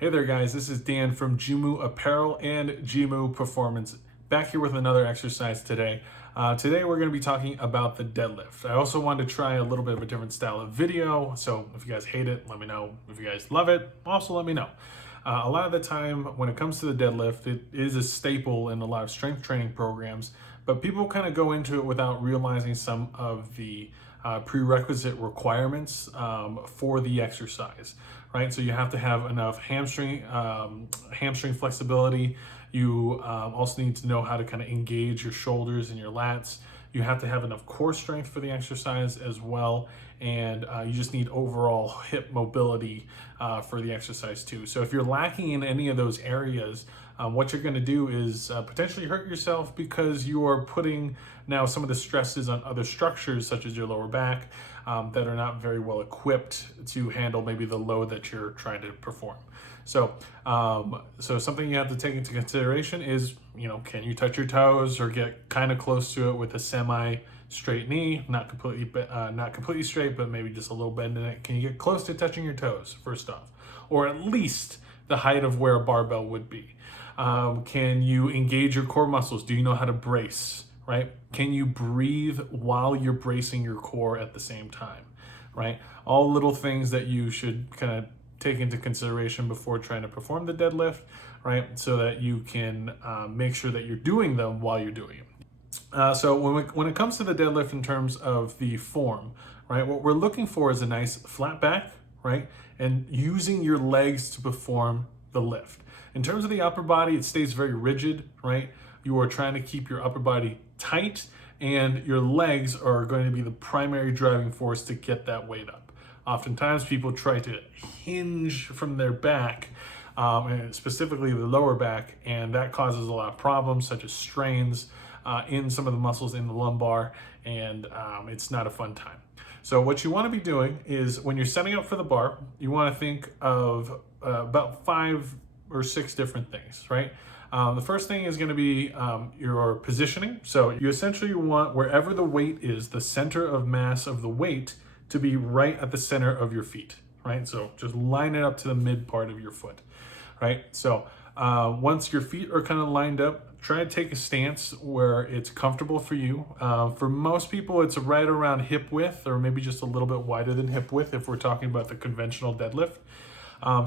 Hey there guys, this is Dan from Jimu Apparel and Jimu Performance, back here with another exercise today. Today we're going to be talking about the deadlift. I also wanted to try a little bit of a different style of video, so if you guys hate it, let me know. If you guys love it, also let me know. A lot of the time when it comes to the deadlift, it is a staple in a lot of strength training programs, but people kind of go into it without realizing some of the prerequisite requirements for the exercise, right? So you have to have enough hamstring flexibility. You also need to know how to kind of engage your shoulders and your lats. You have to have enough core strength for the exercise as well. And you just need overall hip mobility for the exercise too. So if you're lacking in any of those areas, what you're going to do is potentially hurt yourself because you are putting now some of the stresses on other structures such as your lower back that are not very well equipped to handle maybe the load that you're trying to perform. So something you have to take into consideration is, can you touch your toes or get kind of close to it with a semi-straight knee, not completely straight, but maybe just a little bend in it. Can you get close to touching your toes first off, or at least the height of where a barbell would be? Can you engage your core muscles? Do you know how to brace, right? Can you breathe while you're bracing your core at the same time, right? All little things that you should kind of take into consideration before trying to perform the deadlift, right? So that you can make sure that you're doing them while you're doing it. So when it comes to the deadlift in terms of the form, right, what we're looking for is a nice flat back, right? And using your legs to perform the lift. In terms of the upper body, it stays very rigid, right? You are trying to keep your upper body tight, and your legs are going to be the primary driving force to get that weight up. Oftentimes people try to hinge from their back, and specifically the lower back, and that causes a lot of problems such as strains in some of the muscles in the lumbar, and it's not a fun time. So what you want to be doing is when you're setting up for the bar, you want to think of about 5 or 6 different things, right? The first thing is going to be your positioning. So you essentially want wherever the weight is, the center of mass of the weight to be right at the center of your feet, right? So just line it up to the mid part of your foot, right? So once your feet are kind of lined up, try to take a stance where it's comfortable for you. For most people, it's right around hip width or maybe just a little bit wider than hip width if we're talking about the conventional deadlift.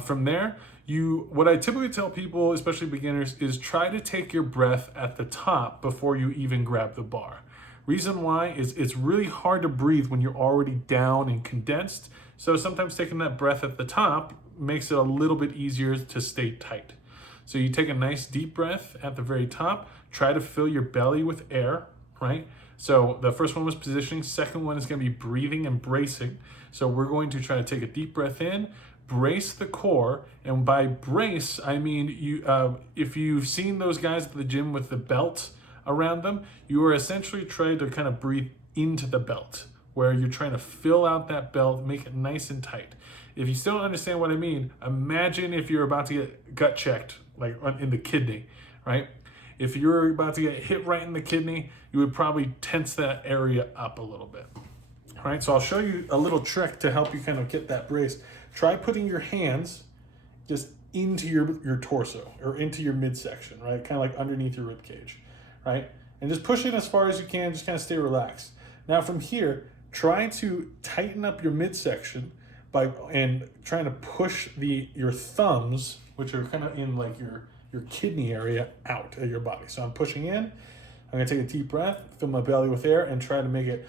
From there, what I typically tell people, especially beginners, is try to take your breath at the top before you even grab the bar. Reason why is it's really hard to breathe when you're already down and condensed. So sometimes taking that breath at the top makes it a little bit easier to stay tight. So you take a nice deep breath at the very top, try to fill your belly with air, right? So the first one was positioning, second one is going to be breathing and bracing. So we're going to try to take a deep breath in, brace the core, and by brace, I mean, if you've seen those guys at the gym with the belt around them, you are essentially trying to kind of breathe into the belt, where you're trying to fill out that belt, make it nice and tight. If you still don't understand what I mean, imagine if you're about to get gut checked, like in the kidney, right? If you're about to get hit right in the kidney, you would probably tense that area up a little bit, right? So I'll show you a little trick to help you kind of get that brace. Try putting your hands just into your torso or into your midsection, right? Kind of like underneath your rib cage, right? And just push it as far as you can, just kind of stay relaxed. Now from here, try to tighten up your midsection and trying to push your thumbs, which are kind of in like your kidney area, out of your body. So I'm pushing in, I'm gonna take a deep breath, fill my belly with air, and try to make it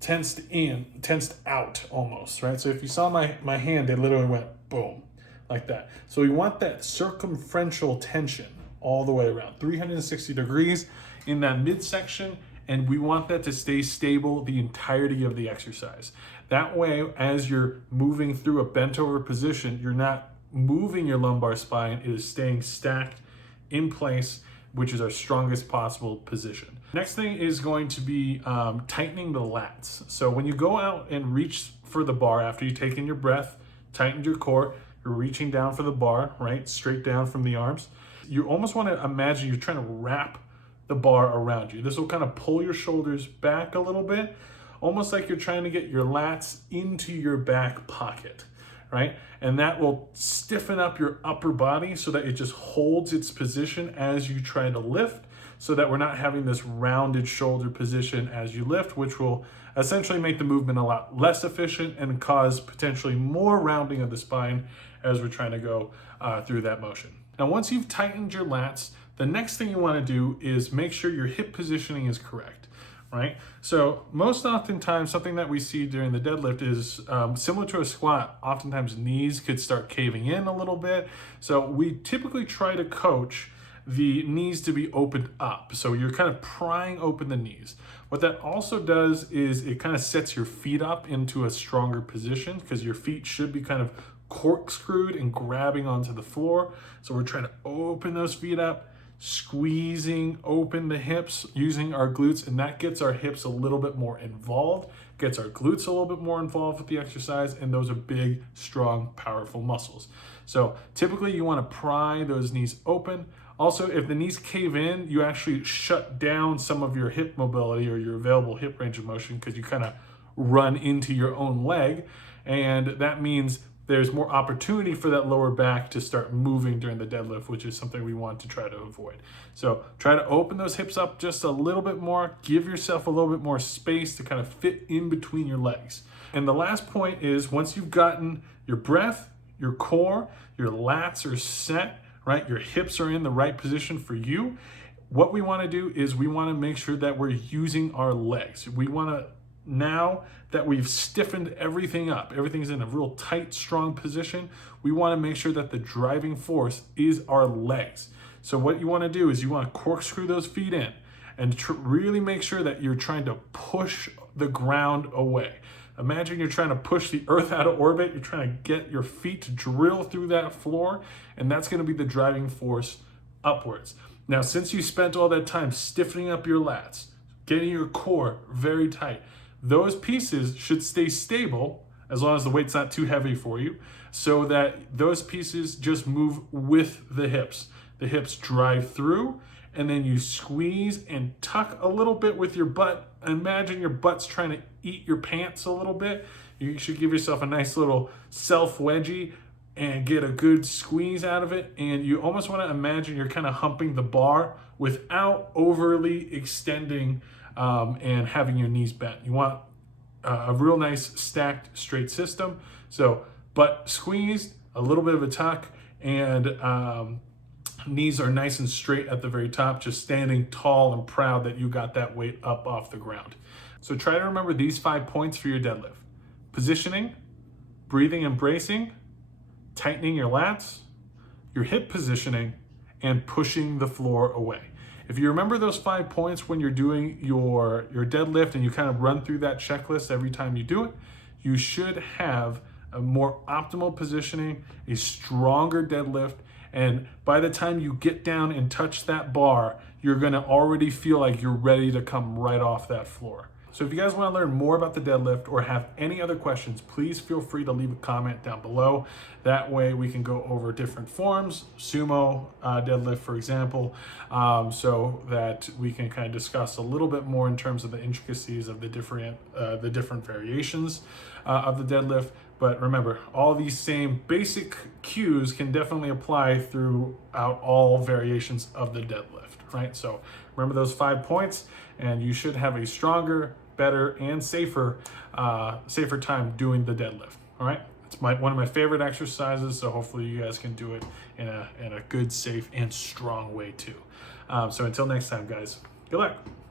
tensed out almost, right? So if you saw my hand, it literally went boom, like that. So we want that circumferential tension all the way around, 360 degrees in that midsection, and we want that to stay stable the entirety of the exercise. That way, as you're moving through a bent over position, you're not moving your lumbar spine, it is staying stacked in place, which is our strongest possible position. Next thing is going to be tightening the lats. So when you go out and reach for the bar after you've taken your breath, tightened your core, you're reaching down for the bar, right? Straight down from the arms. You almost want to imagine you're trying to wrap the bar around you. This will kind of pull your shoulders back a little bit, almost like you're trying to get your lats into your back pocket, right? And that will stiffen up your upper body so that it just holds its position as you try to lift, so that we're not having this rounded shoulder position as you lift, which will essentially make the movement a lot less efficient and cause potentially more rounding of the spine as we're trying to go through that motion. Now, once you've tightened your lats, the next thing you want to do is make sure your hip positioning is correct, right? So most oftentimes, something that we see during the deadlift is similar to a squat. Oftentimes knees could start caving in a little bit. So we typically try to coach the knees to be opened up. So you're kind of prying open the knees. What that also does is it kind of sets your feet up into a stronger position, because your feet should be kind of corkscrewed and grabbing onto the floor. So we're trying to open those feet up, squeezing open the hips using our glutes, and that gets our hips a little bit more involved, gets our glutes a little bit more involved with the exercise, and those are big, strong, powerful muscles. So typically you want to pry those knees open. Also, if the knees cave in, you actually shut down some of your hip mobility or your available hip range of motion, because you kind of run into your own leg, and that means there's more opportunity for that lower back to start moving during the deadlift, which is something we want to try to avoid. So try to open those hips up just a little bit more, give yourself a little bit more space to kind of fit in between your legs. And the last point is, once you've gotten your breath, your core, your lats are set, right? Your hips are in the right position for you. What we want to do is we want to make sure that we're using our legs. We want to, now that we've stiffened everything up, everything's in a real tight, strong position, we want to make sure that the driving force is our legs. So what you want to do is you want to corkscrew those feet in and really make sure that you're trying to push the ground away. Imagine you're trying to push the earth out of orbit. You're trying to get your feet to drill through that floor, and that's going to be the driving force upwards. Now, since you spent all that time stiffening up your lats, getting your core very tight, those pieces should stay stable as long as the weight's not too heavy for you, so that those pieces just move with the hips. The hips drive through, and then you squeeze and tuck a little bit with your butt. Imagine your butt's trying to eat your pants a little bit. You should give yourself a nice little self wedgie and get a good squeeze out of it. And you almost want to imagine you're kind of humping the bar without overly extending and having your knees bent. You want a real nice stacked straight system. So butt squeezed, a little bit of a tuck, and knees are nice and straight at the very top, just standing tall and proud that you got that weight up off the ground. So try to remember these 5 points for your deadlift: positioning, breathing and bracing, tightening your lats, your hip positioning, and pushing the floor away. If you remember those 5 points when you're doing your deadlift and you kind of run through that checklist every time you do it, you should have a more optimal positioning, a stronger deadlift, and by the time you get down and touch that bar, you're gonna already feel like you're ready to come right off that floor. So if you guys want to learn more about the deadlift or have any other questions, please feel free to leave a comment down below. That way we can go over different forms, sumo deadlift, for example, so that we can kind of discuss a little bit more in terms of the intricacies of the different variations of the deadlift. But remember, all these same basic cues can definitely apply throughout all variations of the deadlift, right? So remember those 5 points, and you should have a stronger, better, and safer time doing the deadlift. All right, it's one of my favorite exercises, so hopefully you guys can do it in a good, safe, and strong way too. So until next time, guys, good luck.